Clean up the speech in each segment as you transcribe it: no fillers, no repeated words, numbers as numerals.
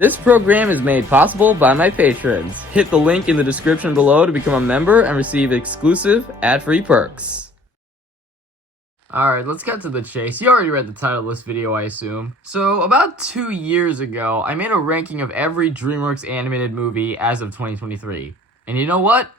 This program is made possible by my patrons. Hit the link in the description below to become a member and receive exclusive ad-free perks. Alright, let's get to the chase. You already read the title of this video, I assume. So, about 2 years ago, I made a ranking of every DreamWorks animated movie as of 2023. And you know what?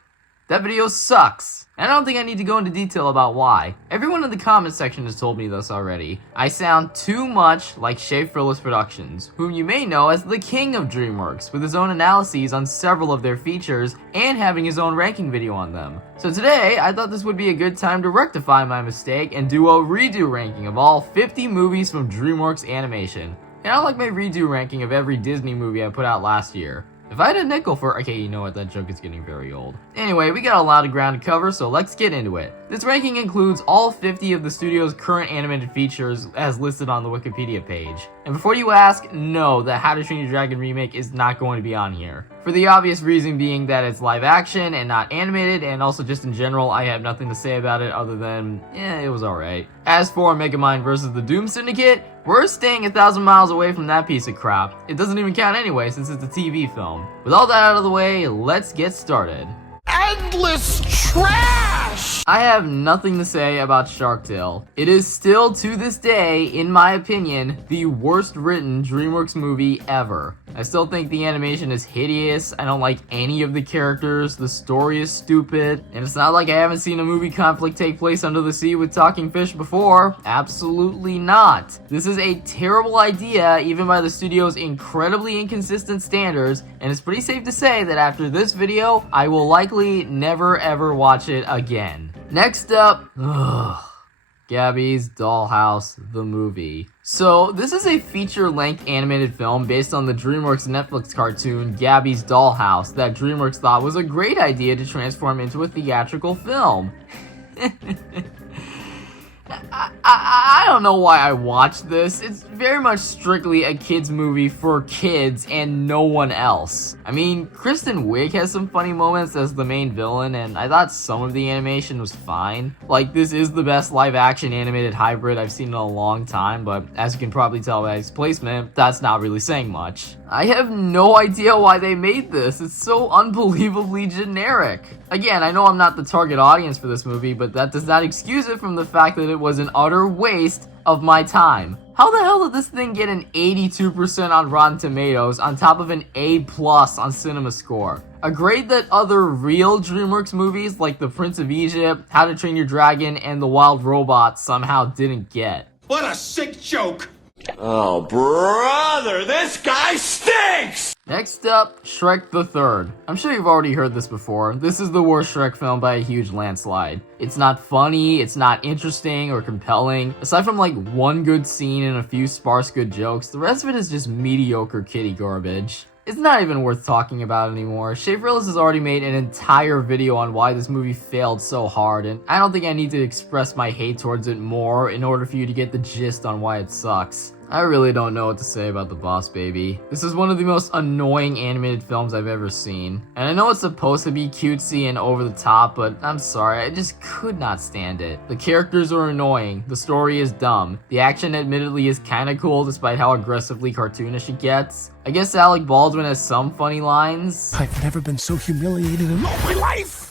That video sucks. And I don't think I need to go into detail about why. Everyone in the comment section has told me this already. I sound too much like Shea Frillis Productions, whom you may know as the king of DreamWorks, with his own analyses on several of their features and having his own ranking video on them. So today, I thought this would be a good time to rectify my mistake and do a redo ranking of all 50 movies from DreamWorks Animation. And I like my redo ranking of every Disney movie I put out last year. If I had a nickel for— okay, you know what, that joke is getting very old. Anyway, we got a lot of ground to cover, so let's get into it. This ranking includes all 50 of the studio's current animated features as listed on the Wikipedia page. And before you ask, no, the How to Train Your Dragon remake is not going to be on here. For the obvious reason being that it's live action and not animated, and also just in general, I have nothing to say about it other than, it was alright. As for Megamind vs. the Doom Syndicate, we're staying 1,000 miles away from that piece of crap. It doesn't even count anyway since it's a TV film. With all that out of the way, let's get started. Endless trash! I have nothing to say about Shark Tale. It is still, to this day, in my opinion, the worst written DreamWorks movie ever. I still think the animation is hideous, I don't like any of the characters, the story is stupid, and it's not like I haven't seen a movie conflict take place under the sea with talking fish before. Absolutely not. This is a terrible idea, even by the studio's incredibly inconsistent standards, and it's pretty safe to say that after this video, I will likely never ever watch it again. Next up, Gabby's Dollhouse, the movie. So, this is a feature-length animated film based on the DreamWorks Netflix cartoon Gabby's Dollhouse that DreamWorks thought was a great idea to transform into a theatrical film. I don't know why I watched this. It's very much strictly a kids movie for kids and no one else. I mean, Kristen Wiig has some funny moments as the main villain, and I thought some of the animation was fine. Like, this is the best live-action animated hybrid I've seen in a long time, but as you can probably tell by its placement, that's not really saying much. I have no idea why they made this. It's so unbelievably generic. Again, I know I'm not the target audience for this movie, but that does not excuse it from the fact that it was an utter waste of my time. How the hell did this thing get an 82% on Rotten Tomatoes on top of an A+ on CinemaScore? A grade that other real DreamWorks movies like The Prince of Egypt, How to Train Your Dragon, and The Wild Robot somehow didn't get. What a sick joke! Oh, brother, this guy stinks! Next up, Shrek the Third. I'm sure you've already heard this before. This is the worst Shrek film by a huge landslide. It's not funny, it's not interesting or compelling. Aside from like one good scene and a few sparse good jokes, the rest of it is just mediocre kiddie garbage. It's not even worth talking about anymore. Shea Frillis has already made an entire video on why this movie failed so hard, and I don't think I need to express my hate towards it more in order for you to get the gist on why it sucks. I really don't know what to say about The Boss Baby. This is one of the most annoying animated films I've ever seen. And I know it's supposed to be cutesy and over the top, but I'm sorry, I just could not stand it. The characters are annoying, the story is dumb, the action admittedly is kinda cool despite how aggressively cartoonish it gets. I guess Alec Baldwin has some funny lines. I've never been so humiliated in all my life!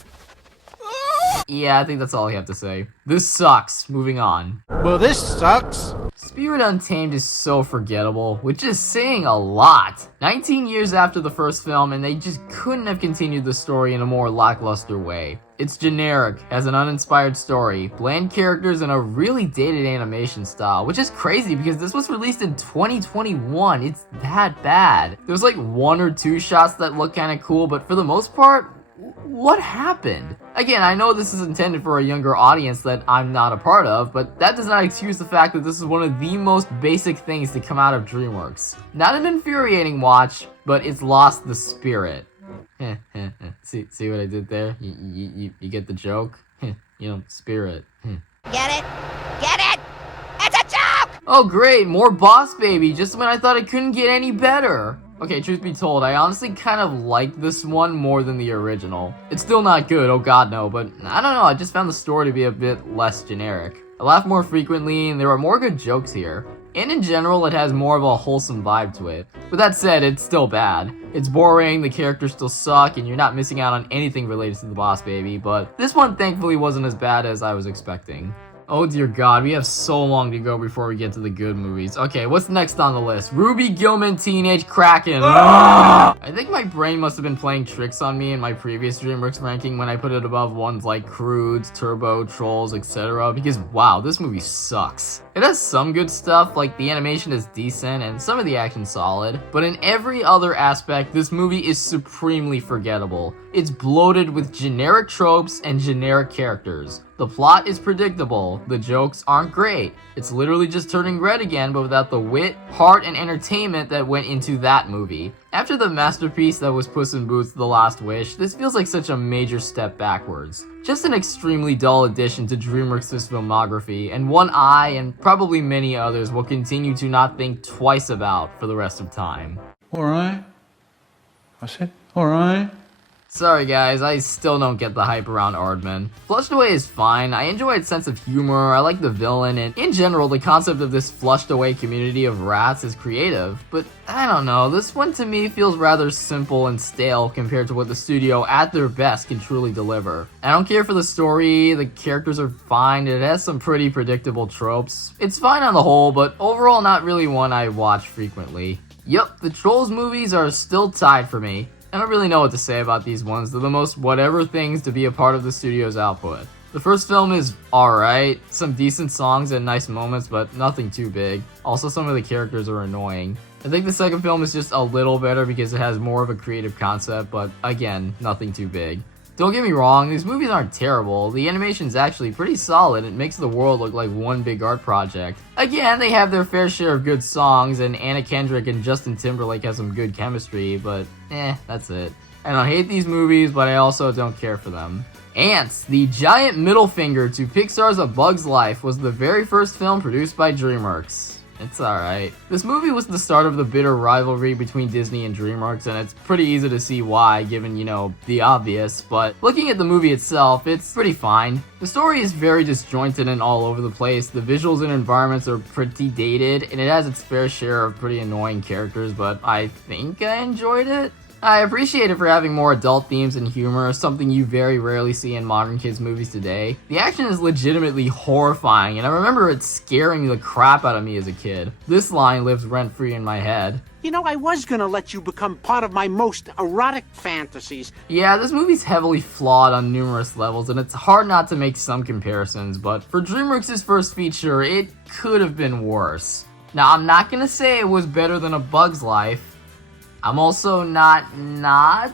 Yeah, I think that's all I have to say. This sucks. Moving on. Well, this sucks. Spirit Untamed is so forgettable, which is saying a lot. 19 years after the first film, and they just couldn't have continued the story in a more lackluster way. It's generic, has an uninspired story, bland characters, and a really dated animation style, which is crazy because this was released in 2021. It's that bad. There's like one or two shots that look kinda cool, but for the most part, what happened? Again, I know this is intended for a younger audience that I'm not a part of, but that does not excuse the fact that this is one of the most basic things to come out of DreamWorks. Not an infuriating watch, but it's lost the spirit. See what I did there? You get the joke? Spirit. Get it? Get it? It's a joke! Oh great, more Boss Baby, just when I thought it couldn't get any better. Okay, truth be told, I honestly kind of like this one more than the original. It's still not good, oh god no, but I don't know, I just found the story to be a bit less generic. I laughed more frequently, and there were more good jokes here. and in general it has more of a wholesome vibe to it. With that said, it's still bad. It's boring, the characters still suck, and you're not missing out on anything related to the Boss Baby, but this one thankfully wasn't as bad as I was expecting. Oh dear god, we have so long to go before we get to the good movies. Okay, what's next on the list? Ruby Gilman Teenage Kraken. I think my brain must have been playing tricks on me in my previous DreamWorks ranking when I put it above ones like Croods, Turbo, Trolls, etc. Because wow, this movie sucks. It has some good stuff, like the animation is decent and some of the action solid, but in every other aspect, this movie is supremely forgettable. It's bloated with generic tropes and generic characters. The plot is predictable, the jokes aren't great. It's literally just turning red again, but without the wit, heart, and entertainment that went into that movie. After the masterpiece that was Puss in Boots: The Last Wish, this feels like such a major step backwards. Just an extremely dull addition to DreamWorks' filmography, and one I, and probably many others, will continue to not think twice about for the rest of time. Alright. I said, alright. Sorry guys, I still don't get the hype around Aardman. Flushed Away is fine, I enjoy its sense of humor, I like the villain, and in general the concept of this flushed away community of rats is creative, but I don't know, this one to me feels rather simple and stale compared to what the studio at their best can truly deliver. I don't care for the story, the characters are fine, it has some pretty predictable tropes. It's fine on the whole, but overall not really one I watch frequently. Yup, the Trolls movies are still tied for me. I don't really know what to say about these ones, they're the most whatever things to be a part of the studio's output. The first film is alright, some decent songs and nice moments, but nothing too big. Also, some of the characters are annoying. I think the second film is just a little better because it has more of a creative concept, but again, nothing too big. Don't get me wrong, these movies aren't terrible, the animation's actually pretty solid, it makes the world look like one big art project. Again, they have their fair share of good songs, and Anna Kendrick and Justin Timberlake have some good chemistry, but that's it. I don't hate these movies, but I also don't care for them. Ants, the giant middle finger to Pixar's A Bug's Life, was the very first film produced by DreamWorks. It's alright. This movie was the start of the bitter rivalry between Disney and DreamWorks, and it's pretty easy to see why, given, the obvious, but looking at the movie itself, it's pretty fine. The story is very disjointed and all over the place, the visuals and environments are pretty dated, and it has its fair share of pretty annoying characters, but I think I enjoyed it. I appreciate it for having more adult themes and humor, something you very rarely see in modern kids' movies today. The action is legitimately horrifying, and I remember it scaring the crap out of me as a kid. This line lives rent-free in my head. You know, I was gonna let you become part of my most erotic fantasies. Yeah, this movie's heavily flawed on numerous levels, and it's hard not to make some comparisons, but for DreamWorks' first feature, it could have been worse. Now, I'm not gonna say it was better than A Bug's Life. I'm also not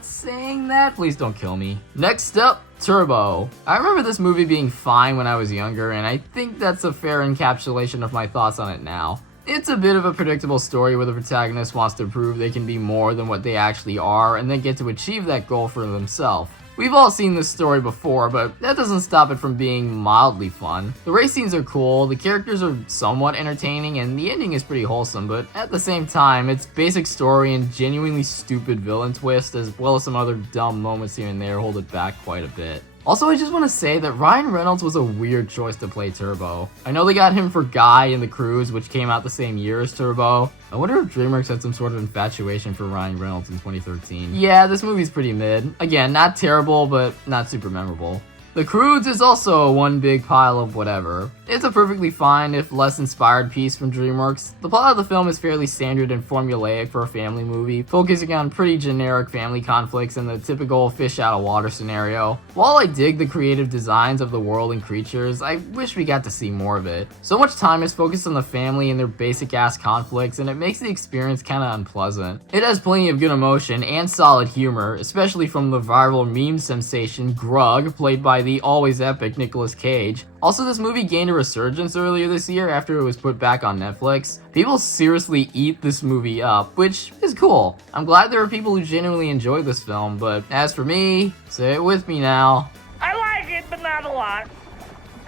saying that. Please don't kill me. Next up, Turbo. I remember this movie being fine when I was younger, and I think that's a fair encapsulation of my thoughts on it now. It's a bit of a predictable story where the protagonist wants to prove they can be more than what they actually are, and then get to achieve that goal for themselves. We've all seen this story before, but that doesn't stop it from being mildly fun. The race scenes are cool, the characters are somewhat entertaining, and the ending is pretty wholesome, but at the same time, its basic story and genuinely stupid villain twist, as well as some other dumb moments here and there, hold it back quite a bit. Also, I just want to say that Ryan Reynolds was a weird choice to play Turbo. I know they got him for Guy in The Cruise, which came out the same year as Turbo. I wonder if DreamWorks had some sort of infatuation for Ryan Reynolds in 2013. Yeah, this movie's pretty mid. Again, not terrible, but not super memorable. The Croods is also one big pile of whatever. It's a perfectly fine, if less inspired piece from DreamWorks. The plot of the film is fairly standard and formulaic for a family movie, focusing on pretty generic family conflicts and the typical fish out of water scenario. While I dig the creative designs of the world and creatures, I wish we got to see more of it. So much time is focused on the family and their basic ass conflicts, and it makes the experience kinda unpleasant. It has plenty of good emotion and solid humor, especially from the viral meme sensation Grug, played by the always epic Nicolas Cage. Also, this movie gained a resurgence earlier this year after it was put back on Netflix. People seriously eat this movie up, which is cool. I'm glad there are people who genuinely enjoy this film, but as for me, say it with me now. I like it, but not a lot.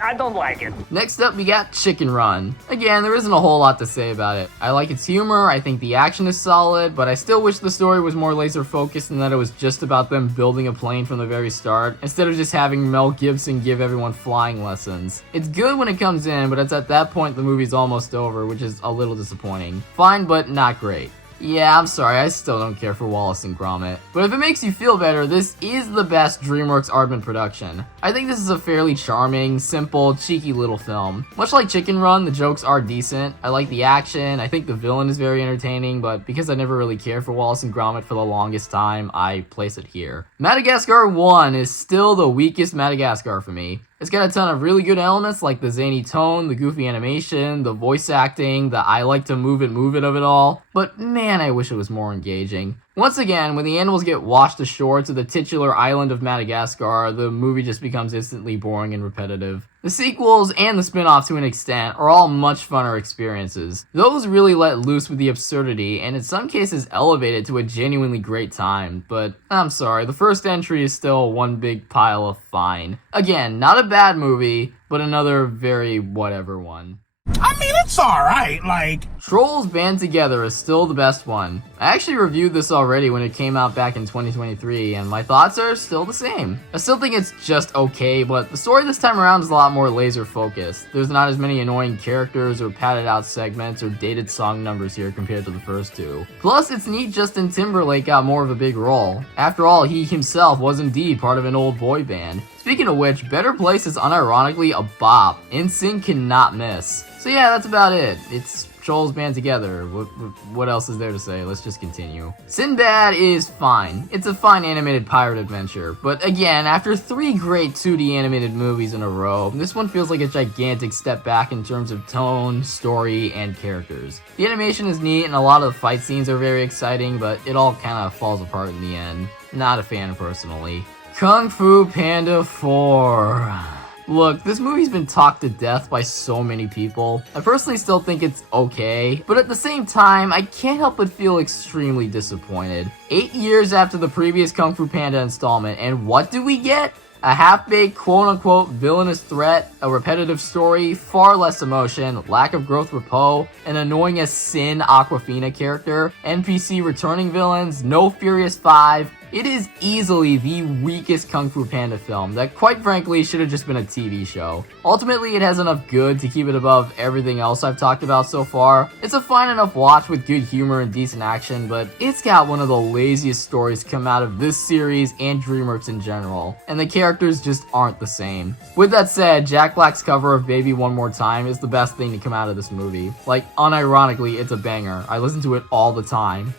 I don't like it. Next up, we got Chicken Run. Again, there isn't a whole lot to say about it. I like its humor, I think the action is solid, but I still wish the story was more laser focused and that it was just about them building a plane from the very start, instead of just having Mel Gibson give everyone flying lessons. It's good when it comes in, but it's at that point the movie's almost over, which is a little disappointing. Fine, but not great. Yeah, I'm sorry, I still don't care for Wallace and Gromit. But if it makes you feel better, this is the best DreamWorks Aardman production. I think this is a fairly charming, simple, cheeky little film. Much like Chicken Run, the jokes are decent. I like the action, I think the villain is very entertaining, but because I never really cared for Wallace and Gromit for the longest time, I place it here. Madagascar 1 is still the weakest Madagascar for me. It's got a ton of really good elements like the zany tone, the goofy animation, the voice acting, the I like to move it of it all, but man, I wish it was more engaging. Once again, when the animals get washed ashore to the titular island of Madagascar, the movie just becomes instantly boring and repetitive. The sequels and the spin-off to an extent are all much funner experiences. Those really let loose with the absurdity and in some cases elevate it to a genuinely great time, but I'm sorry, the first entry is still one big pile of fine. Again, not a bad movie, but another very whatever one. I mean, it's alright, like... Trolls Band Together is still the best one. I actually reviewed this already when it came out back in 2023, and my thoughts are still the same. I still think it's just okay, but the story this time around is a lot more laser focused. There's not as many annoying characters or padded out segments or dated song numbers here compared to the first two. Plus, it's neat Justin Timberlake got more of a big role. After all, he himself was indeed part of an old boy band. Speaking of which, Better Place is unironically a bop. NSYNC cannot miss. So yeah, that's about it. It's Trolls Band Together. What else is there to say? Let's just continue. Sinbad is fine. It's a fine animated pirate adventure. But again, after 3 great 2D animated movies in a row, this one feels like a gigantic step back in terms of tone, story, and characters. The animation is neat and a lot of the fight scenes are very exciting, but it all kind of falls apart in the end. Not a fan personally. Kung Fu Panda 4. Look, this movie's been talked to death by so many people. I personally still think it's okay, but at the same time, I can't help but feel extremely disappointed. 8 years after the previous Kung Fu Panda installment, and what do we get? A half-baked, quote-unquote, villainous threat, a repetitive story, far less emotion, lack of growth for Poe, an annoying as sin Aquafina character, NPC returning villains, no Furious 5. It is easily the weakest Kung Fu Panda film that quite frankly should have just been a TV show. Ultimately, it has enough good to keep it above everything else I've talked about so far. It's a fine enough watch with good humor and decent action, but it's got one of the laziest stories come out of this series and DreamWorks in general, and the characters just aren't the same. With that said, Jack Black's cover of Baby One More Time is the best thing to come out of this movie. Like, unironically, it's a banger. I listen to it all the time.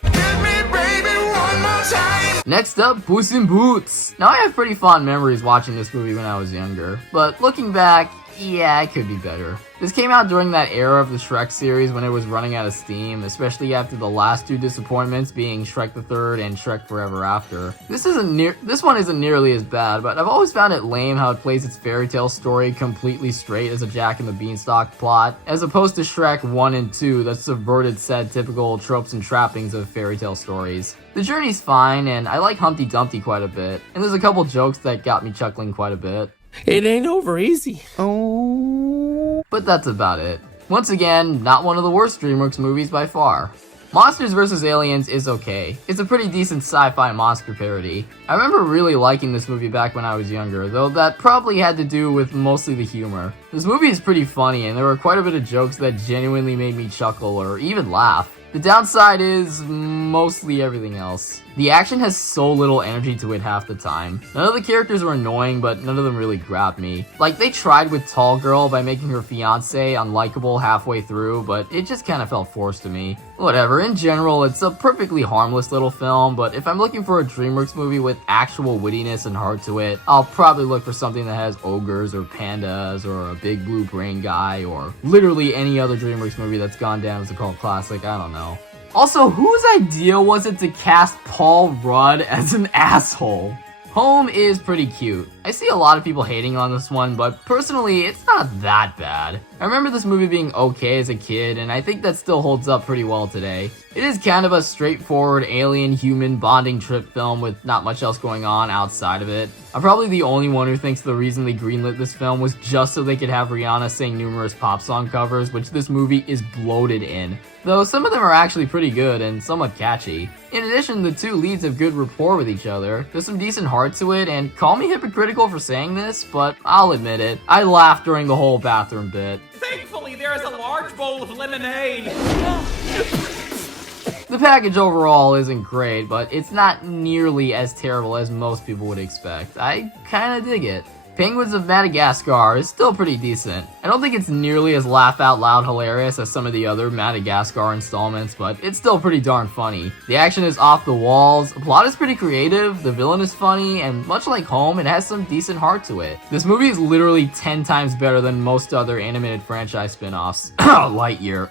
Next up, Puss in Boots. Now I have pretty fond memories watching this movie when I was younger, but looking back, yeah, it could be better. This came out during that era of the Shrek series when it was running out of steam, especially after the last 2 disappointments being Shrek the Third and Shrek Forever After. This one isn't nearly as bad, but I've always found it lame how it plays its fairy tale story completely straight as a Jack and the Beanstalk plot, as opposed to Shrek 1 and 2 that subverted said typical tropes and trappings of fairy tale stories. The journey's fine, and I like Humpty Dumpty quite a bit, and there's a couple jokes that got me chuckling quite a bit. It ain't over easy. Oh. But that's about it. Once again, not one of the worst DreamWorks movies by far. Monsters vs. Aliens is okay. It's a pretty decent sci-fi monster parody. I remember really liking this movie back when I was younger, though that probably had to do with mostly the humor. This movie is pretty funny, and there were quite a bit of jokes that genuinely made me chuckle or even laugh. The downside is mostly everything else. The action has so little energy to it half the time. None of the characters were annoying, but none of them really grabbed me. Like, they tried with Tall Girl by making her fiance unlikable halfway through, but it just kind of felt forced to me. Whatever, in general, it's a perfectly harmless little film, but if I'm looking for a DreamWorks movie with actual wittiness and heart to it, I'll probably look for something that has ogres or pandas or a big blue brain guy or literally any other DreamWorks movie that's gone down as a cult classic, I don't know. Also, whose idea was it to cast Paul Rudd as an asshole? Home is pretty cute. I see a lot of people hating on this one, but personally, it's not that bad. I remember this movie being okay as a kid, and I think that still holds up pretty well today. It is kind of a straightforward alien-human bonding trip film with not much else going on outside of it. I'm probably the only one who thinks the reason they greenlit this film was just so they could have Rihanna sing numerous pop song covers, which this movie is bloated in. Though some of them are actually pretty good and somewhat catchy. In addition, the two leads have good rapport with each other, there's some decent heart to it, and call me hypocritical for saying this, but I'll admit it, I laughed during the whole bathroom bit. Thankfully, there is a large bowl of lemonade. The package overall isn't great, but it's not nearly as terrible as most people would expect. I kinda dig it. Penguins of Madagascar is still pretty decent. I don't think it's nearly as laugh-out-loud hilarious as some of the other Madagascar installments, but it's still pretty darn funny. The action is off the walls, the plot is pretty creative, the villain is funny, and much like Home, it has some decent heart to it. This movie is literally 10 times better than most other animated franchise spin-offs. Lightyear.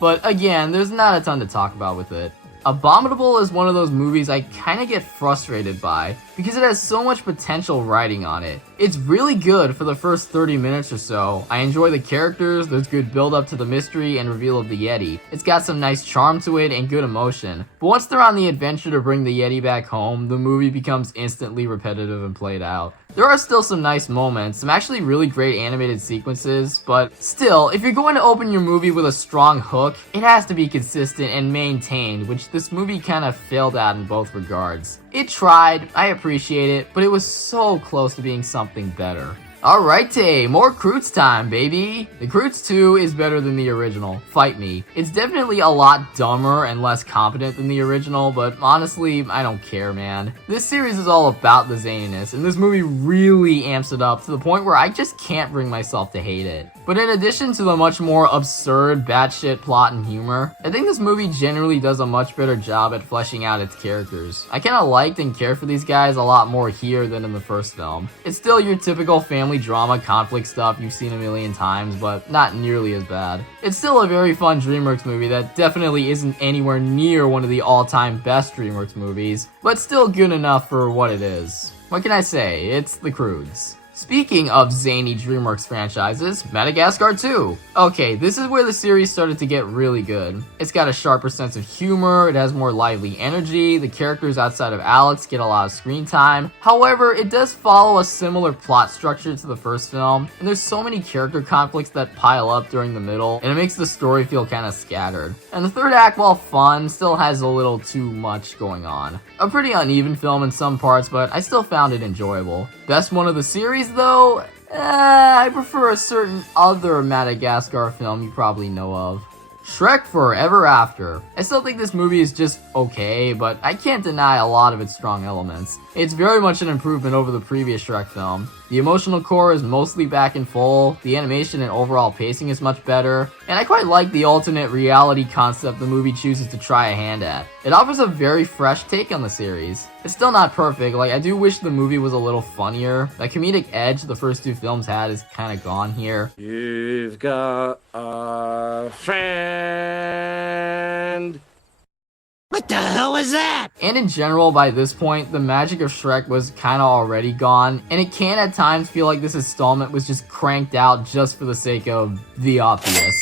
But again, there's not a ton to talk about with it. Abominable is one of those movies I kinda get frustrated by, because it has so much potential writing on it. It's really good for the first 30 minutes or so. I enjoy the characters, there's good build up to the mystery and reveal of the Yeti. It's got some nice charm to it and good emotion. But once they're on the adventure to bring the Yeti back home, the movie becomes instantly repetitive and played out. There are still some nice moments, some actually really great animated sequences, but still, if you're going to open your movie with a strong hook, it has to be consistent and maintained, which this movie kind of failed at in both regards. It tried, I appreciate it, but it was so close to being something better. Alrighty, more Croods time, baby! The Croods 2 is better than the original, fight me. It's definitely a lot dumber and less competent than the original, but honestly, I don't care, man. This series is all about the zaniness, and this movie really amps it up to the point where I just can't bring myself to hate it. But in addition to the much more absurd, batshit plot and humor, I think this movie generally does a much better job at fleshing out its characters. I kinda liked and cared for these guys a lot more here than in the first film. It's still your typical family drama conflict stuff you've seen a million times, but not nearly as bad. It's still a very fun DreamWorks movie that definitely isn't anywhere near one of the all-time best DreamWorks movies, but still good enough for what it is. What can I say? It's the Croods. Speaking of zany DreamWorks franchises, Madagascar 2. Okay, this is where the series started to get really good. It's got a sharper sense of humor, it has more lively energy, the characters outside of Alex get a lot of screen time. However, it does follow a similar plot structure to the first film, and there's so many character conflicts that pile up during the middle, and it makes the story feel kinda scattered. And the third act, while fun, still has a little too much going on. A pretty uneven film in some parts, but I still found it enjoyable. Best one of the series though? I prefer a certain other Madagascar film you probably know of. Shrek Forever After. I still think this movie is just okay, but I can't deny a lot of its strong elements. It's very much an improvement over the previous Shrek film. The emotional core is mostly back in full, the animation and overall pacing is much better, and I quite like the alternate reality concept the movie chooses to try a hand at. It offers a very fresh take on the series. It's still not perfect, like I do wish the movie was a little funnier. That comedic edge the first two films had is kinda gone here. You've got a friend. What the hell is that? And in general, by this point, the magic of Shrek was kinda already gone, and it can at times feel like this installment was just cranked out just for the sake of the obvious.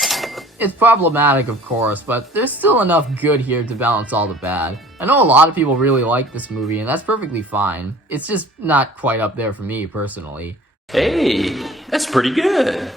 It's problematic, of course, but there's still enough good here to balance all the bad. I know a lot of people really like this movie, and that's perfectly fine. It's just not quite up there for me, personally. Hey, that's pretty good.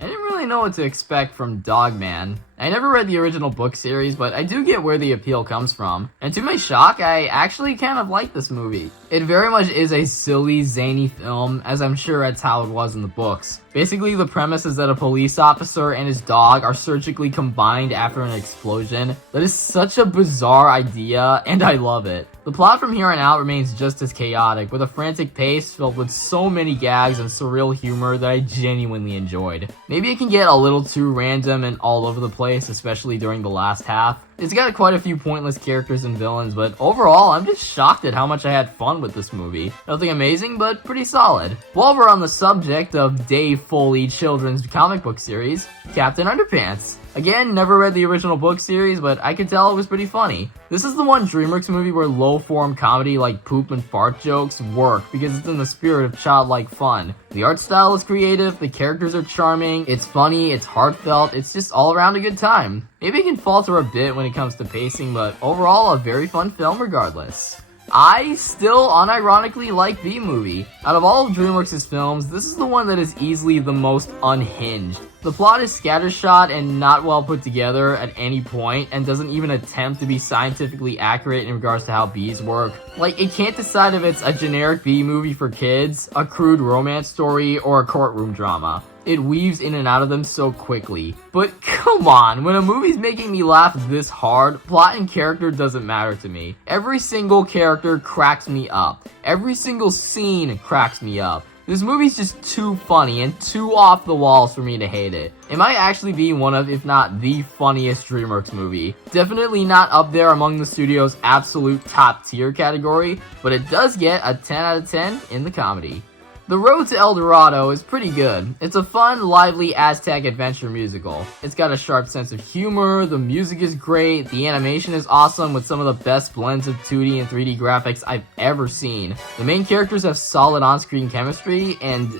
I didn't really know what to expect from Dogman. I never read the original book series, but I do get where the appeal comes from. And to my shock, I actually kind of like this movie. It very much is a silly, zany film, as I'm sure that's how it was in the books. Basically, the premise is that a police officer and his dog are surgically combined after an explosion. That is such a bizarre idea, and I love it. The plot from here on out remains just as chaotic, with a frantic pace filled with so many gags and surreal humor that I genuinely enjoyed. Maybe it can get a little too random and all over the place, especially during the last half. It's got quite a few pointless characters and villains, but overall, I'm just shocked at how much I had fun with this movie. Nothing amazing, but pretty solid. While we're on the subject of Dave Foley children's comic book series, Captain Underpants. Again, never read the original book series, but I could tell it was pretty funny. This is the one DreamWorks movie where low-form comedy like poop and fart jokes work because it's in the spirit of childlike fun. The art style is creative, the characters are charming, it's funny, it's heartfelt, it's just all around a good time. Maybe it can falter a bit when it comes to pacing, but overall a very fun film regardless. I still unironically like B-Movie. Out of all of DreamWorks' films, this is the one that is easily the most unhinged. The plot is scattershot and not well put together at any point, and doesn't even attempt to be scientifically accurate in regards to how bees work. Like, it can't decide if it's a generic B-movie for kids, a crude romance story, or a courtroom drama. It weaves in and out of them so quickly. But come on, when a movie's making me laugh this hard, plot and character doesn't matter to me. Every single character cracks me up. Every single scene cracks me up. This movie's just too funny and too off the walls for me to hate it. It might actually be one of, if not the funniest DreamWorks movie. Definitely not up there among the studio's absolute top tier category, but it does get a 10 out of 10 in the comedy. The Road to El Dorado is pretty good. It's a fun, lively Aztec adventure musical. It's got a sharp sense of humor, the music is great, the animation is awesome with some of the best blends of 2D and 3D graphics I've ever seen. The main characters have solid on-screen chemistry, and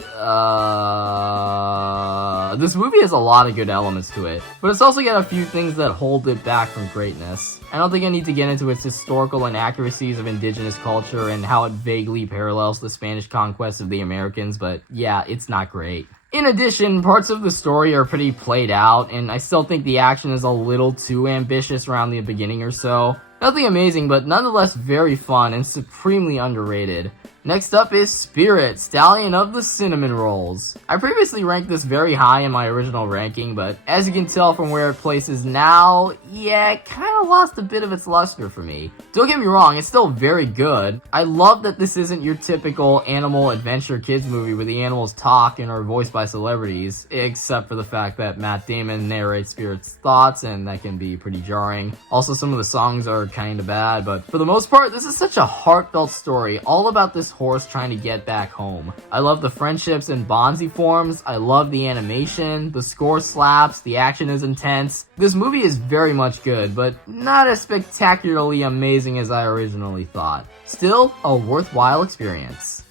this movie has a lot of good elements to it, but it's also got a few things that hold it back from greatness. I don't think I need to get into its historical inaccuracies of indigenous culture and how it vaguely parallels the Spanish conquest of the Americans, but yeah, it's not great. In addition, parts of the story are pretty played out, and I still think the action is a little too ambitious around the beginning or so. Nothing amazing, but nonetheless very fun and supremely underrated. Next up is Spirit, Stallion of the Cinnamon Rolls. I previously ranked this very high in my original ranking, but as you can tell from where it places now, yeah, it kinda lost a bit of its luster for me. Don't get me wrong, it's still very good. I love that this isn't your typical animal adventure kids movie where the animals talk and are voiced by celebrities, except for the fact that Matt Damon narrates Spirit's thoughts, and that can be pretty jarring. Also, some of the songs are kinda bad, but for the most part, this is such a heartfelt story, all about this horse trying to get back home. I love the friendships and bonds he forms, I love the animation, the score slaps, the action is intense. This movie is very much good, but not as spectacularly amazing as I originally thought. Still, a worthwhile experience.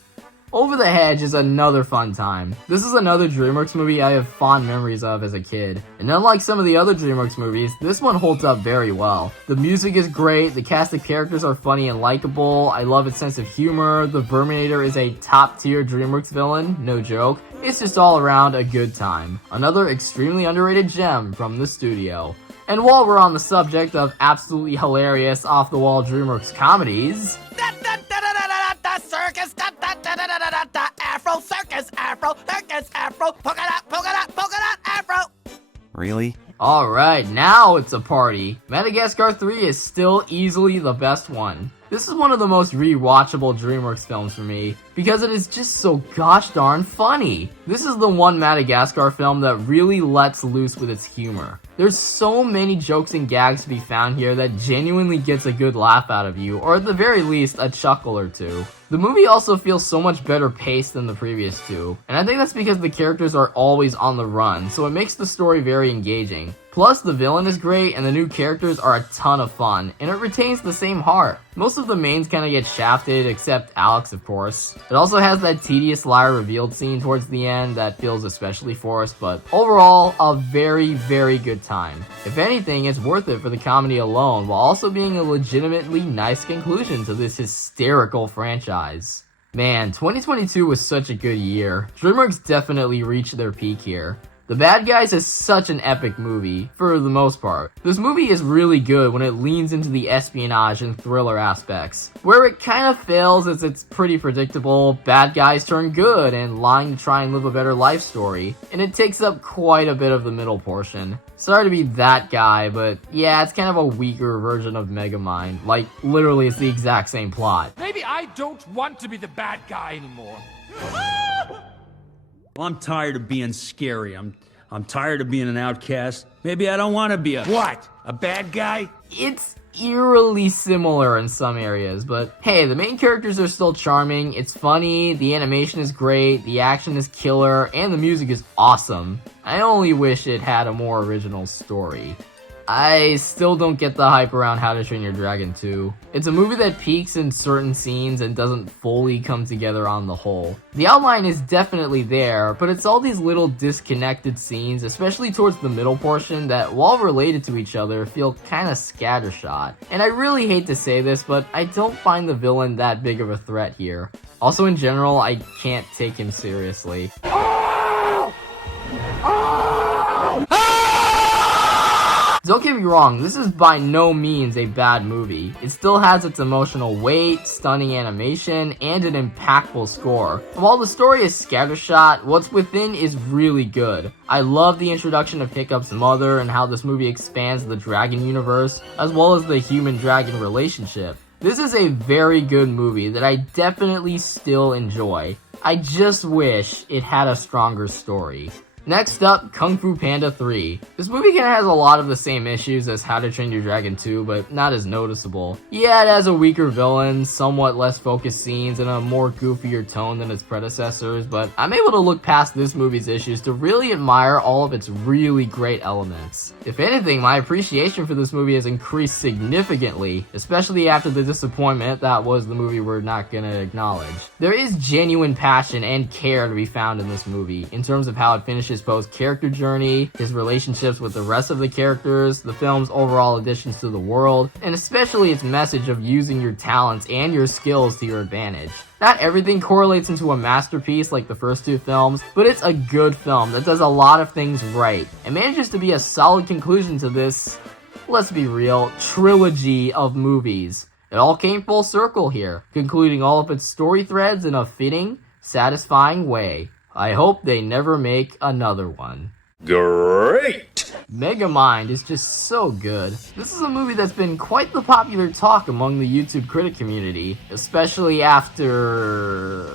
Over the Hedge is another fun time. This is another DreamWorks movie I have fond memories of as a kid, and unlike some of the other DreamWorks movies, this one holds up very well. The music is great, the cast of characters are funny and likable, I love its sense of humor, the Verminator is a top tier DreamWorks villain, no joke. It's just all around a good time. Another extremely underrated gem from the studio. And while we're on the subject of absolutely hilarious off-the-wall DreamWorks comedies, Circus, Afro, circus, Afro, polka dot, Afro. Really? alright, now it's a party. Madagascar 3 is still easily the best one. This is one of the most rewatchable DreamWorks films for me, because it is just so gosh darn funny. This is the one Madagascar film that really lets loose with its humor. There's so many jokes and gags to be found here that genuinely gets a good laugh out of you, or at the very least, a chuckle or two. The movie also feels so much better paced than the previous two, and I think that's because the characters are always on the run, so it makes the story very engaging. Plus, the villain is great, and the new characters are a ton of fun, and it retains the same heart. Most of the mains kinda get shafted, except Alex, of course. It also has that tedious liar revealed scene towards the end that feels especially forced, but overall, a very, very good time. If anything, it's worth it for the comedy alone, while also being a legitimately nice conclusion to this hysterical franchise. Man, 2022 was such a good year. DreamWorks definitely reached their peak here. The Bad Guys is such an epic movie, for the most part. This movie is really good when it leans into the espionage and thriller aspects. Where it kind of fails is it's pretty predictable, bad guys turn good, and lying to try and live a better life story. And it takes up quite a bit of the middle portion. Sorry to be that guy, but yeah, it's kind of a weaker version of Megamind. Like, literally, it's the exact same plot. Maybe I don't want to be the bad guy anymore. Well, I'm tired of being scary. I'm tired of being an outcast. Maybe I don't want to be a... What? A bad guy? It's eerily similar in some areas, but hey, the main characters are still charming, it's funny, the animation is great, the action is killer, and the music is awesome. I only wish it had a more original story. I still don't get the hype around How to Train Your Dragon 2. It's a movie that peaks in certain scenes and doesn't fully come together on the whole. The outline is definitely there, but it's all these little disconnected scenes, especially towards the middle portion, that while related to each other, feel kinda scattershot. And I really hate to say this, but I don't find the villain that big of a threat here. Also in general, I can't take him seriously. Don't get me wrong, this is by no means a bad movie. It still has its emotional weight, stunning animation, and an impactful score. And while the story is scattershot, what's within is really good. I love the introduction of Hiccup's mother and how this movie expands the dragon universe, as well as the human-dragon relationship. This is a very good movie that I definitely still enjoy. I just wish it had a stronger story. Next up, Kung Fu Panda 3. This movie kinda has a lot of the same issues as How to Train Your Dragon 2, but not as noticeable. Yeah, it has a weaker villain, somewhat less focused scenes, and a more goofier tone than its predecessors, but I'm able to look past this movie's issues to really admire all of its really great elements. If anything, my appreciation for this movie has increased significantly, especially after the disappointment that was the movie we're not gonna acknowledge. There is genuine passion and care to be found in this movie, in terms of how it finishes Poe's character journey, his relationships with the rest of the characters, the film's overall additions to the world, and especially its message of using your talents and your skills to your advantage. Not everything correlates into a masterpiece like the first two films, but it's a good film that does a lot of things right, and manages to be a solid conclusion to this, let's be real, trilogy of movies. It all came full circle here, concluding all of its story threads in a fitting, satisfying way. I hope they never make another one. Great! Megamind is just so good. This is a movie that's been quite the popular talk among the YouTube critic community, especially after...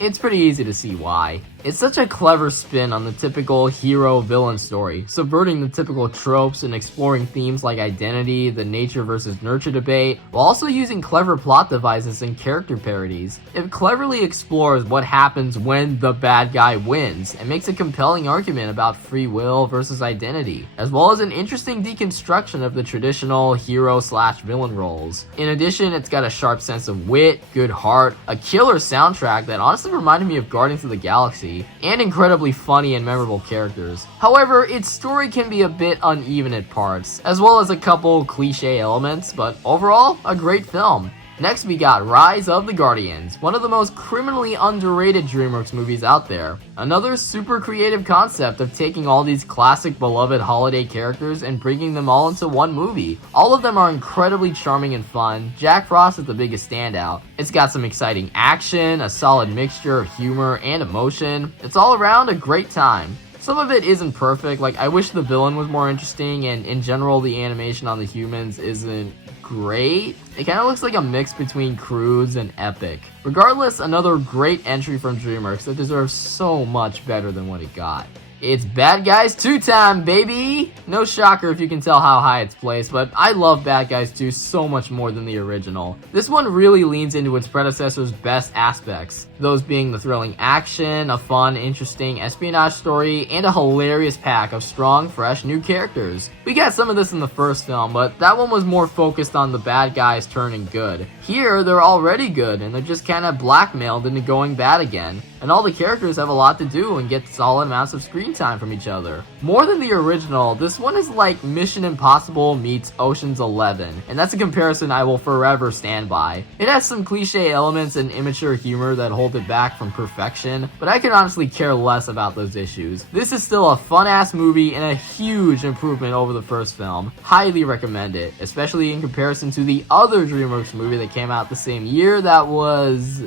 It's pretty easy to see why. It's such a clever spin on the typical hero-villain story, subverting the typical tropes and exploring themes like identity, the nature versus nurture debate, while also using clever plot devices and character parodies. It cleverly explores what happens when the bad guy wins, and makes a compelling argument about free will versus identity, as well as an interesting deconstruction of the traditional hero/villain roles. In addition, it's got a sharp sense of wit, good heart, a killer soundtrack that honestly reminded me of Guardians of the Galaxy, and incredibly funny and memorable characters. However, its story can be a bit uneven at parts, as well as a couple cliche elements, but overall, a great film. Next we got Rise of the Guardians, one of the most criminally underrated DreamWorks movies out there. Another super creative concept of taking all these classic beloved holiday characters and bringing them all into one movie. All of them are incredibly charming and fun. Jack Frost is the biggest standout. It's got some exciting action, a solid mixture of humor and emotion. It's all around a great time. Some of it isn't perfect, like I wish the villain was more interesting, and in general the animation on the humans isn't great. It kind of looks like a mix between Cruise and Epic. Regardless, another great entry from DreamWorks that deserves so much better than what it got. It's Bad Guys 2 time, baby! No shocker if you can tell how high it's placed, but I love Bad Guys 2 so much more than the original. This one really leans into its predecessor's best aspects, those being the thrilling action, a fun, interesting espionage story, and a hilarious pack of strong, fresh new characters. We got some of this in the first film, but that one was more focused on the bad guys turning good. Here, they're already good, and they're just kinda blackmailed into going bad again. And all the characters have a lot to do and get solid amounts of screen time from each other. More than the original, this one is like Mission Impossible meets Ocean's 11, and that's a comparison I will forever stand by. It has some cliche elements and immature humor that hold it back from perfection, but I can honestly care less about those issues. This is still a fun-ass movie and a huge improvement over the first film. Highly recommend it, especially in comparison to the other DreamWorks movie that came out the same year that was...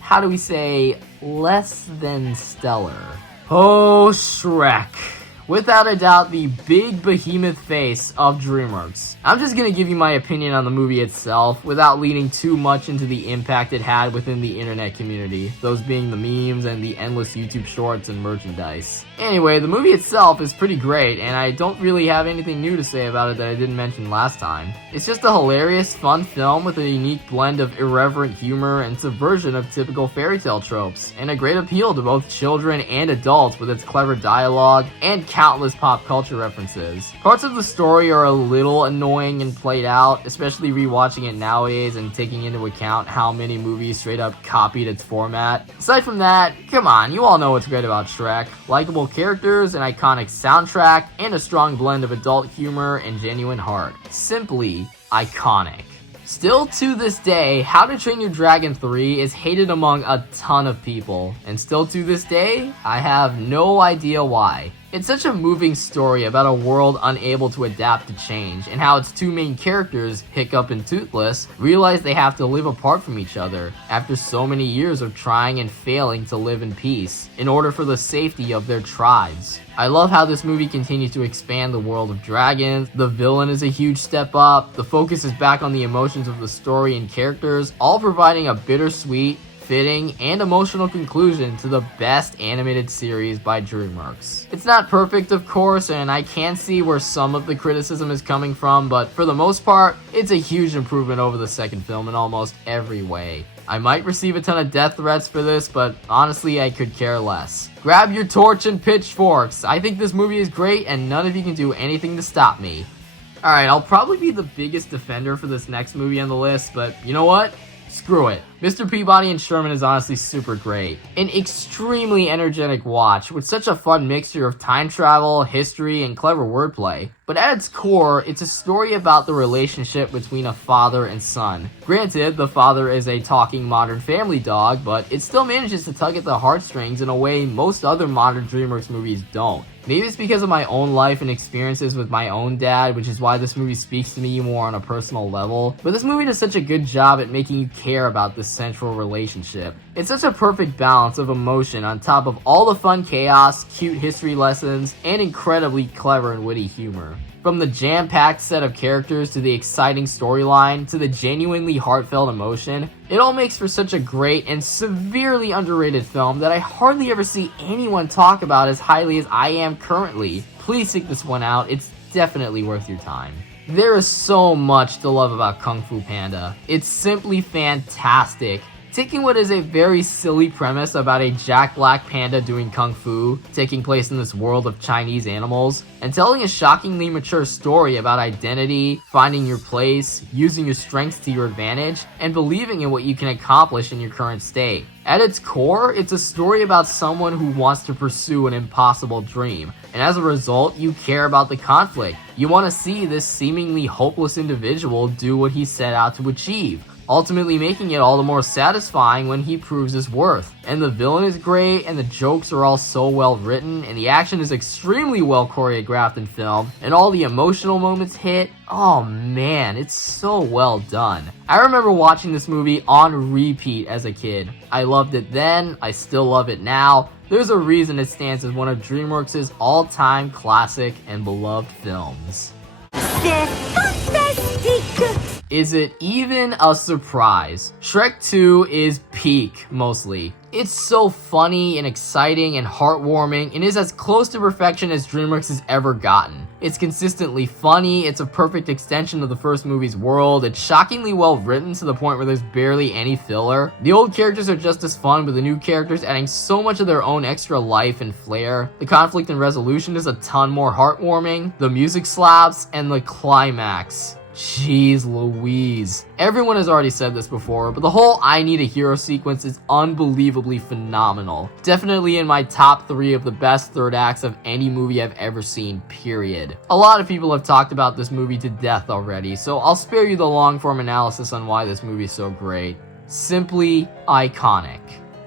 how do we say, less than stellar. Oh, Shrek. without a doubt the big behemoth face of DreamWorks. I'm just gonna give you my opinion on the movie itself without leaning too much into the impact it had within the internet community, those being the memes and the endless YouTube shorts and merchandise. Anyway, the movie itself is pretty great, and I don't really have anything new to say about it that I didn't mention last time. It's just a hilarious, fun film with a unique blend of irreverent humor and subversion of typical fairy tale tropes, and a great appeal to both children and adults with its clever dialogue and countless pop culture references. Parts of the story are a little annoying and played out, especially rewatching it nowadays and taking into account how many movies straight up copied its format. Aside from that, come on, you all know what's great about Shrek. Likeable characters, an iconic soundtrack, and a strong blend of adult humor and genuine heart. Simply iconic. Still to this day, How to Train Your Dragon 3 is hated among a ton of people, and still to this day, I have no idea why. It's such a moving story about a world unable to adapt to change, and how its two main characters, Hiccup and Toothless, realize they have to live apart from each other after so many years of trying and failing to live in peace in order for the safety of their tribes. I love how this movie continues to expand the world of dragons. The villain is a huge step up, the focus is back on the emotions of the story and characters, all providing a bittersweet, fitting, and emotional conclusion to the best animated series by DreamWorks. It's not perfect, of course, and I can see where some of the criticism is coming from, but for the most part, it's a huge improvement over the second film in almost every way. I might receive a ton of death threats for this, but honestly, I could care less. Grab your torch and pitchforks. I think this movie is great, and none of you can do anything to stop me. Alright, I'll probably be the biggest defender for this next movie on the list, but you know what? Screw it. Mr. Peabody and Sherman is honestly super great. An extremely energetic watch with such a fun mixture of time travel, history, and clever wordplay. But at its core, it's a story about the relationship between a father and son. Granted, the father is a talking modern family dog, but it still manages to tug at the heartstrings in a way most other modern DreamWorks movies don't. Maybe it's because of my own life and experiences with my own dad, which is why this movie speaks to me more on a personal level. But this movie does such a good job at making you care about this central relationship. It's such a perfect balance of emotion on top of all the fun chaos, cute history lessons, and incredibly clever and witty humor. From the jam-packed set of characters to the exciting storyline to the genuinely heartfelt emotion, it all makes for such a great and severely underrated film that I hardly ever see anyone talk about as highly as I am currently. Please seek this one out, it's definitely worth your time. There is so much to love about Kung Fu Panda. It's simply fantastic. Taking what is a very silly premise about a Jack Black panda doing kung fu, taking place in this world of Chinese animals, and telling a shockingly mature story about identity, finding your place, using your strengths to your advantage, and believing in what you can accomplish in your current state. At its core, it's a story about someone who wants to pursue an impossible dream, and as a result, you care about the conflict. You want to see this seemingly hopeless individual do what he set out to achieve, ultimately making it all the more satisfying when he proves his worth. And the villain is great, and the jokes are all so well written, and the action is extremely well choreographed and filmed, and all the emotional moments hit. Oh man, it's so well done. I remember watching this movie on repeat as a kid. I loved it then, I still love it now. There's a reason it stands as one of DreamWorks' all-time classic and beloved films. Is it even a surprise? Shrek 2 is peak, mostly. It's so funny and exciting and heartwarming and is as close to perfection as DreamWorks has ever gotten. It's consistently funny, it's a perfect extension of the first movie's world, it's shockingly well written to the point where there's barely any filler. The old characters are just as fun, with the new characters adding so much of their own extra life and flair. The conflict and resolution is a ton more heartwarming, the music slaps, and the climax. Jeez Louise. Everyone has already said this before, but the whole I Need a Hero sequence is unbelievably phenomenal. Definitely in my top 3 of the best third acts of any movie I've ever seen, period. A lot of people have talked about this movie to death already, so I'll spare you the long form analysis on why this movie is so great. Simply iconic.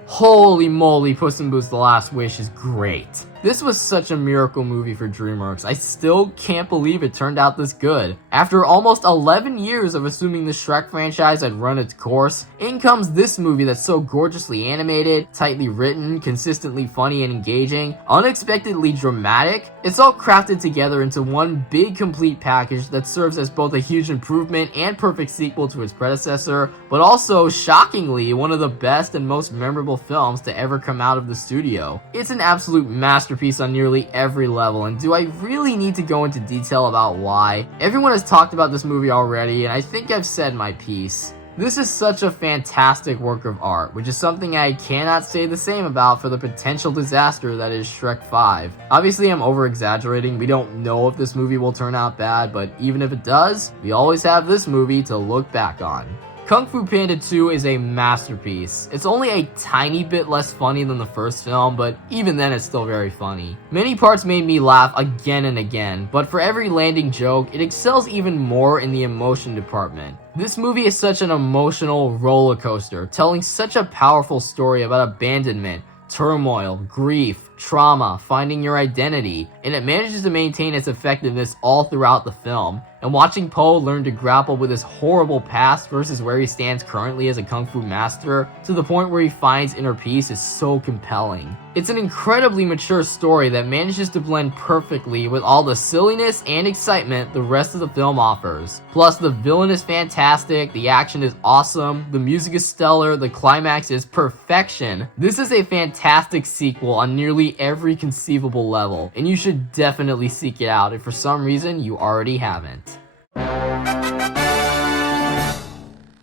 Holy moly, Puss in Boots: The Last Wish is great. This was such a miracle movie for DreamWorks. I still can't believe it turned out this good. After almost 11 years of assuming the Shrek franchise had run its course, in comes this movie that's so gorgeously animated, tightly written, consistently funny and engaging, unexpectedly dramatic. It's all crafted together into one big complete package that serves as both a huge improvement and perfect sequel to its predecessor, but also, shockingly, one of the best and most memorable films to ever come out of the studio. It's an absolute masterpiece on nearly every level, and do I really need to go into detail about why? Everyone has talked about this movie already, and I think I've said my piece. This is such a fantastic work of art, which is something I cannot say the same about for the potential disaster that is Shrek 5. Obviously, I'm over-exaggerating. We don't know if this movie will turn out bad, but even if it does, we always have this movie to look back on. Kung Fu Panda 2 is a masterpiece. It's only a tiny bit less funny than the first film, but even then it's still very funny. Many parts made me laugh again and again, but for every landing joke, it excels even more in the emotion department. This movie is such an emotional roller coaster, telling such a powerful story about abandonment, turmoil, grief, trauma, finding your identity, and it manages to maintain its effectiveness all throughout the film. And watching Po learn to grapple with his horrible past versus where he stands currently as a kung fu master, to the point where he finds inner peace, is so compelling. It's an incredibly mature story that manages to blend perfectly with all the silliness and excitement the rest of the film offers. Plus, the villain is fantastic, the action is awesome, the music is stellar, the climax is perfection. This is a fantastic sequel on nearly every conceivable level, and you should definitely seek it out if for some reason you already haven't.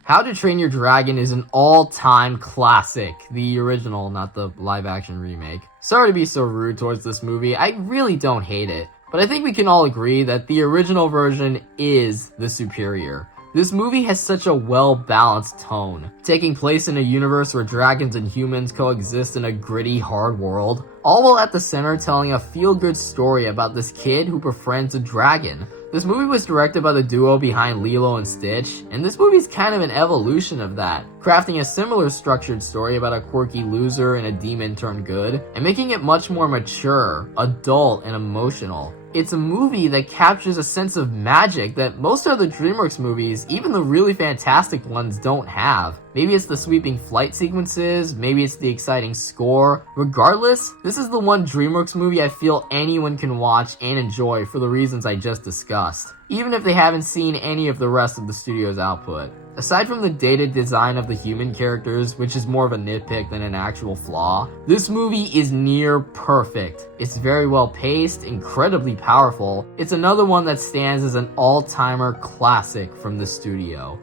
How to Train Your Dragon is an all-time classic. The original, not the live-action remake. Sorry to be so rude towards this movie, I really don't hate it, but I think we can all agree that the original version is the superior. This movie has such a well-balanced tone, taking place in a universe where dragons and humans coexist in a gritty, hard world, all while at the center telling a feel-good story about this kid who befriends a dragon. This movie was directed by the duo behind Lilo and Stitch, and this movie's kind of an evolution of that, crafting a similar structured story about a quirky loser and a demon turned good, and making it much more mature, adult, and emotional. It's a movie that captures a sense of magic that most other DreamWorks movies, even the really fantastic ones, don't have. Maybe it's the sweeping flight sequences, maybe it's the exciting score. Regardless, this is the one DreamWorks movie I feel anyone can watch and enjoy for the reasons I just discussed, even if they haven't seen any of the rest of the studio's output. Aside from the dated design of the human characters, which is more of a nitpick than an actual flaw, this movie is near perfect. It's very well paced, incredibly powerful. It's another one that stands as an all-timer classic from the studio.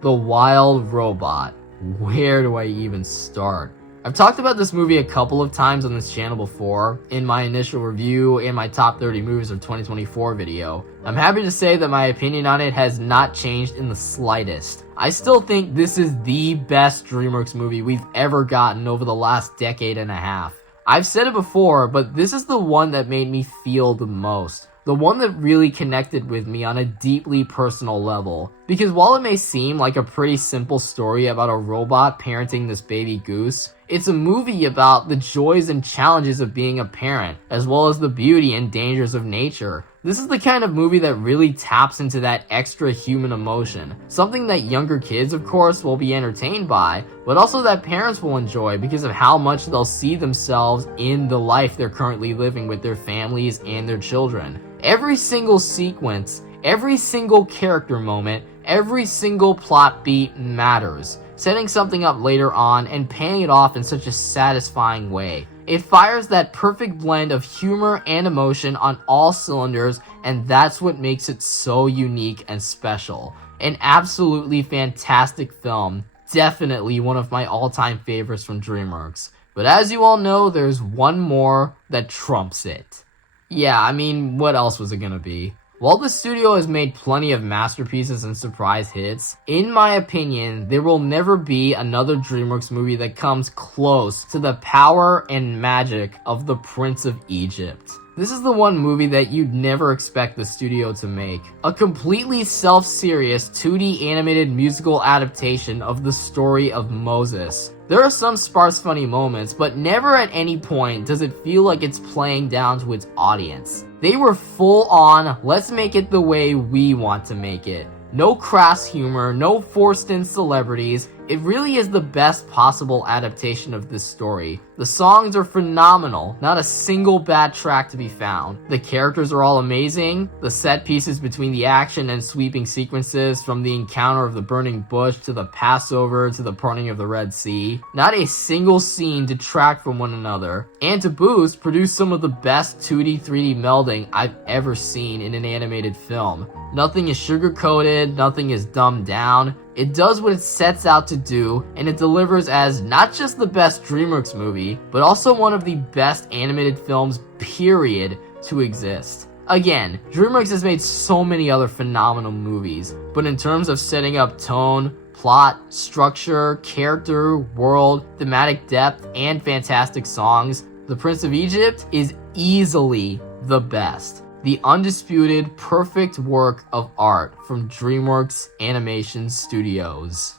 The Wild Robot. Where do I even start? I've talked about this movie a couple of times on this channel before, in my initial review and my top 30 movies of 2024 video. I'm happy to say that my opinion on it has not changed in the slightest. I still think this is the best DreamWorks movie we've ever gotten over the last decade and a half. I've said it before, but this is the one that made me feel the most. The one that really connected with me on a deeply personal level. Because while it may seem like a pretty simple story about a robot parenting this baby goose, it's a movie about the joys and challenges of being a parent, as well as the beauty and dangers of nature. This is the kind of movie that really taps into that extra human emotion, something that younger kids, of course, will be entertained by, but also that parents will enjoy because of how much they'll see themselves in the life they're currently living with their families and their children. Every single sequence, every single character moment, every single plot beat matters, setting something up later on and paying it off in such a satisfying way. It fires that perfect blend of humor and emotion on all cylinders, and that's what makes it so unique and special. An absolutely fantastic film, definitely one of my all-time favorites from DreamWorks. But as you all know, there's one more that trumps it. Yeah, I mean, what else was it gonna be? While the studio has made plenty of masterpieces and surprise hits, in my opinion, there will never be another DreamWorks movie that comes close to the power and magic of The Prince of Egypt. This is the one movie that you'd never expect the studio to make. A completely self-serious 2D animated musical adaptation of the story of Moses. There are some sparse funny moments, but never at any point does it feel like it's playing down to its audience. They were full on, let's make it the way we want to make it. No crass humor, no forced in celebrities. It really is the best possible adaptation of this story. The songs are phenomenal, not a single bad track to be found. The characters are all amazing. The set pieces between the action and sweeping sequences, from the encounter of the burning bush to the Passover to the parting of the Red Sea. Not a single scene detract from one another. And to boost, produce some of the best 2D 3D melding I've ever seen in an animated film. Nothing is sugar-coated, nothing is dumbed down. It does what it sets out to do, and it delivers as not just the best DreamWorks movie, but also one of the best animated films, period, to exist. Again, DreamWorks has made so many other phenomenal movies, but in terms of setting up tone, plot, structure, character, world, thematic depth, and fantastic songs, The Prince of Egypt is easily the best. The undisputed, perfect work of art from DreamWorks Animation Studios.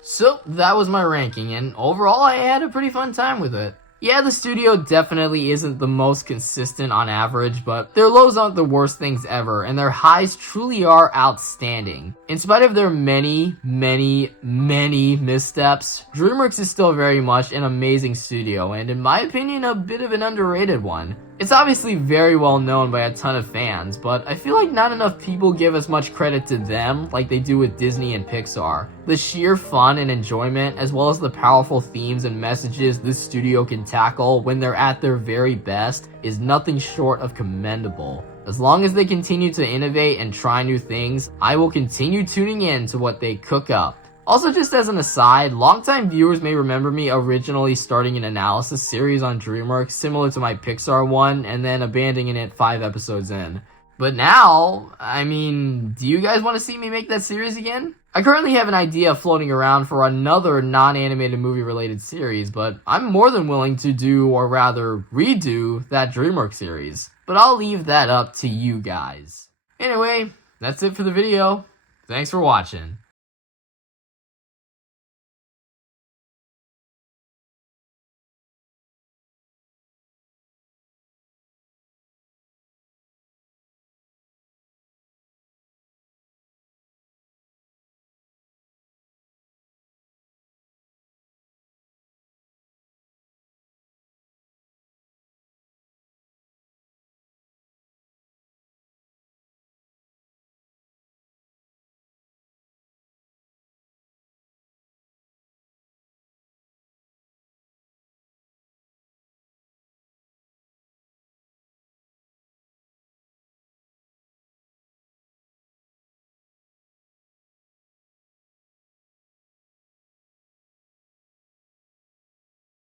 So, that was my ranking, and overall I had a pretty fun time with it. Yeah, the studio definitely isn't the most consistent on average, but their lows aren't the worst things ever, and their highs truly are outstanding. In spite of their many missteps, DreamWorks is still very much an amazing studio, and in my opinion, a bit of an underrated one. It's obviously very well known by a ton of fans, but I feel like not enough people give as much credit to them like they do with Disney and Pixar. The sheer fun and enjoyment, as well as the powerful themes and messages this studio can tackle when they're at their very best, is nothing short of commendable. As long as they continue to innovate and try new things, I will continue tuning in to what they cook up. Also, just as an aside, longtime viewers may remember me originally starting an analysis series on DreamWorks similar to my Pixar one and then abandoning it 5 episodes in. But now, I mean, do you guys want to see me make that series again? I currently have an idea floating around for another non-animated movie related series, but I'm more than willing to do, or rather redo, that DreamWorks series. But I'll leave that up to you guys. Anyway, that's it for the video. Thanks for watching.